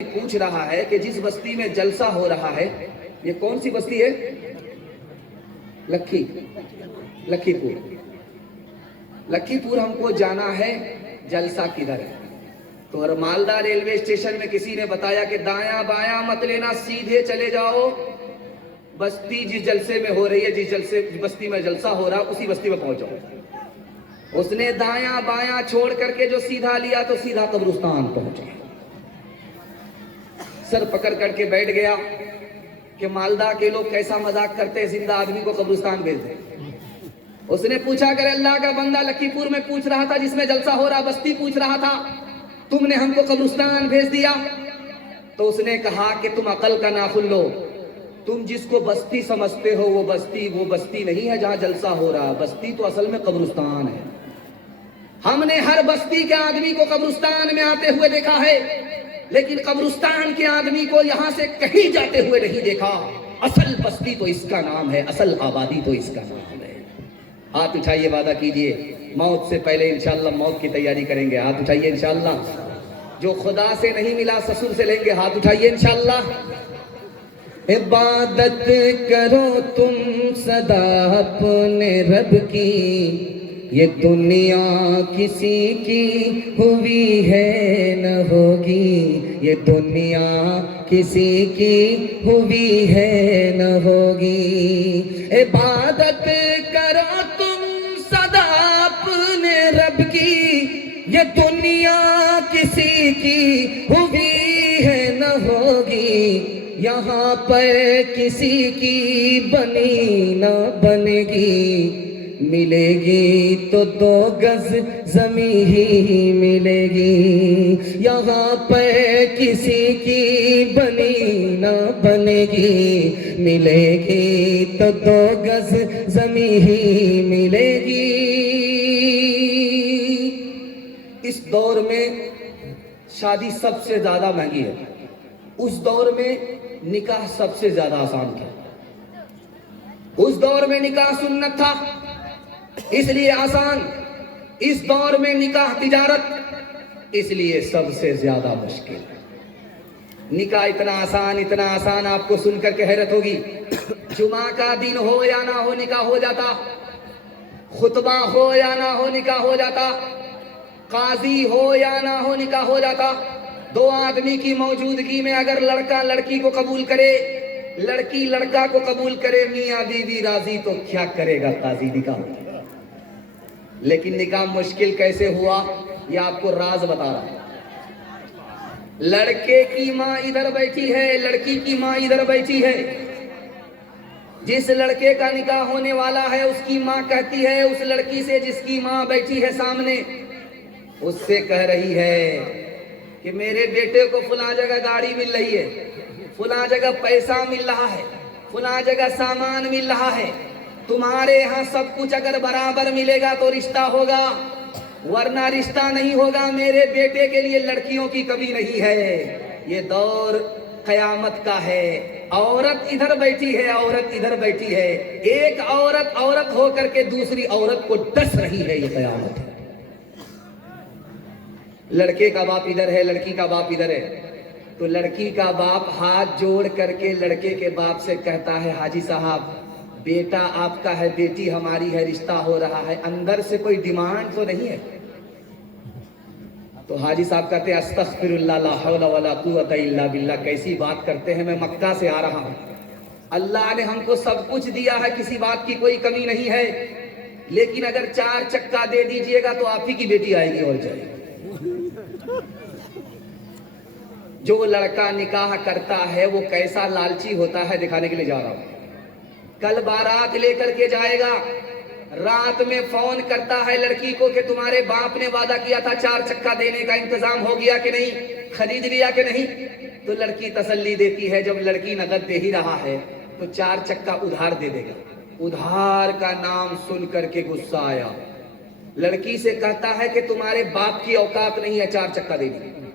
پوچھ رہا ہے کہ جس بستی میں جلسہ ہو رہا ہے یہ کون سی بستی ہے؟ لکھی پور ہم کو جانا ہے، جلسہ کدھر ہے؟ تو اور مالدہ ریلوے اسٹیشن میں کسی نے بتایا کہ دایاں بایاں مت لینا، سیدھے چلے جاؤ، بستی جس جلسے میں ہو رہی ہے، جس بستی میں جلسہ ہو رہا اسی بستی میں پہنچ جاؤ۔ اس نے دایاں بایاں چھوڑ کر کے جو سیدھا لیا تو سیدھا قبرستان پہنچا، سر پکڑ کر کے بیٹھ گیا کہ مالدہ کے لوگ کیسا مذاق کرتے ہیں، زندہ آدمی کو قبرستان بھیج دیں۔ اس نے پوچھا کہ اللہ کا بندہ، لکھی پور میں پوچھ رہا تھا جس میں جلسہ ہو رہا، بستی پوچھ رہا تھا، تم نے ہم کو قبرستان بھیج دیا۔ تو اس نے کہا کہ تم عقل کا ناخن لو، تم جس کو بستی سمجھتے ہو وہ بستی نہیں ہے جہاں جلسہ ہو رہا، بستی تو اصل میں قبرستان ہے۔ ہم نے ہر بستی کے آدمی کو قبرستان میں آتے ہوئے دیکھا ہے، لیکن قبرستان کے آدمی کو یہاں سے کہیں جاتے ہوئے نہیں دیکھا۔ اصل بستی تو اس کا نام ہے، اصل آبادی تو اس کا نام ہے۔ ہاتھ اٹھائیے، وعدہ کیجئے موت سے پہلے انشاءاللہ موت کی تیاری کریں گے۔ ہاتھ اٹھائیے انشاءاللہ۔ جو خدا سے نہیں ملا سسر سے لیں گے، ہاتھ اٹھائیے انشاءاللہ۔ عبادت کرو تم سدا اپنے رب کی، یہ دنیا کسی کی ہوئی ہے نہ ہوگی، یہ دنیا کسی کی ہوئی ہے نہ ہوگی۔ عبادت کرو تم سدا اپنے رب کی، یہ دنیا کسی کی ہوئی ہے نہ ہوگی، یہاں پر کسی کی بنی نہ بنے گی، ملے گی تو 2 گز زمین ہی ملے گی، یہاں پر کسی کی بنی نہ بنے گی، ملے گی تو 2 گز زمین ہی ملے گی۔ اس دور میں شادی سب سے زیادہ مہنگی ہے، اس دور میں نکاح سب سے زیادہ آسان تھا۔ اس دور میں نکاح سنت تھا اس لیے آسان، اس دور میں نکاح تجارت اس لیے سب سے زیادہ مشکل۔ نکاح اتنا آسان آپ کو سن کر کے حیرت ہوگی، جمعہ کا دن ہو یا نہ ہو نکاح ہو جاتا، خطبہ ہو یا نہ ہو نکاح ہو جاتا، قاضی ہو یا نہ ہو نکاح ہو جاتا۔ 2 آدمی کی موجودگی میں اگر لڑکا لڑکی کو قبول کرے، لڑکی لڑکا کو قبول کرے، میاں بیوی راضی تو کیا کرے گا قاضی، نکاح ہوتا۔ لیکن نکاح مشکل کیسے ہوا یہ آپ کو راز بتا رہا ہے۔ لڑکے کی ماں ادھر بیٹھی ہے، لڑکی کی ماں ادھر بیٹھی ہے۔ جس لڑکے کا نکاح ہونے والا ہے اس کی ماں کہتی ہے اس لڑکی سے جس کی ماں بیٹھی ہے سامنے، اس سے کہہ رہی ہے کہ میرے بیٹے کو فلاں جگہ گاڑی مل رہی ہے، فلاں جگہ پیسہ مل رہا ہے، فلاں جگہ سامان مل رہا ہے، تمہارے ہاں سب کچھ اگر برابر ملے گا تو رشتہ ہوگا، ورنہ رشتہ نہیں ہوگا۔ میرے بیٹے کے لیے لڑکیوں کی کمی نہیں ہے۔ یہ دور قیامت کا ہے، عورت ادھر بیٹھی ہے، عورت ادھر بیٹھی ہے، ایک عورت ہو کر کے دوسری عورت کو ڈس رہی ہے، یہ قیامت ہے۔ لڑکے کا باپ ادھر ہے، لڑکی کا باپ ادھر ہے، تو لڑکی کا باپ ہاتھ جوڑ کر کے لڑکے کے باپ سے کہتا ہے حاجی صاحب بیٹا آپ کا ہے، بیٹی ہماری ہے، رشتہ ہو رہا ہے، اندر سے کوئی ڈیمانڈ تو نہیں ہے؟ تو حاجی صاحب کہتے ہیں استغفر اللہ لا حول ولا قوت الا باللہ، کیسی بات کرتے ہیں، میں مکہ سے آ رہا ہوں، اللہ نے ہم کو سب کچھ دیا ہے، کسی بات کی کوئی کمی نہیں ہے، لیکن اگر 4 چکا دے دیجئے گا تو آپ ہی کی بیٹی آئے گی اور جائے گی۔ جو لڑکا نکاح کرتا ہے وہ کیسا لالچی ہوتا ہے دکھانے کے لیے جا رہا ہوں۔ کل بارات لے کر کے جائے گا، رات میں فون کرتا ہے لڑکی کو کہ تمہارے باپ نے وعدہ کیا تھا 4 چکا دینے کا، انتظام ہو گیا کہ نہیں، خرید لیا کہ نہیں؟ تو لڑکی تسلی دیتی ہے، جب لڑکی نقد دے ہی رہا ہے تو 4 چکا ادھار دے دے گا۔ ادھار کا نام سن کر کے غصہ آیا، لڑکی سے کہتا ہے کہ تمہارے باپ کی اوقات نہیں ہے 4 چکا دینے کی،